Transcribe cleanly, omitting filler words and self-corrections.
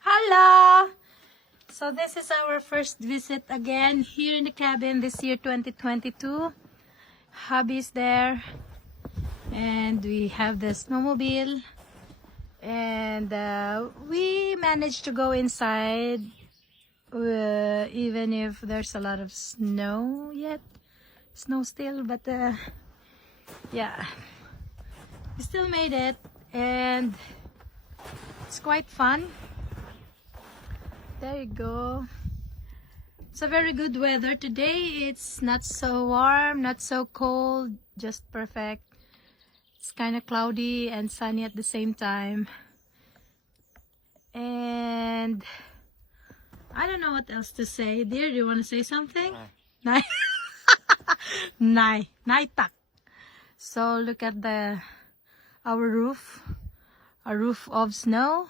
Hello! So this is our first visit again here in the cabin this year 2022. Hubby's there and we have the snowmobile and we managed to go inside even if there's a lot of snow still, but yeah, we still made it and it's quite fun. There you go. It's a very good weather today. It's not so warm, not so cold, just perfect. It's kind of cloudy and sunny at the same time. And I don't know what else to say. Dear, do you want to say something? Nai. Nai tak. So look at our roof. A roof of snow.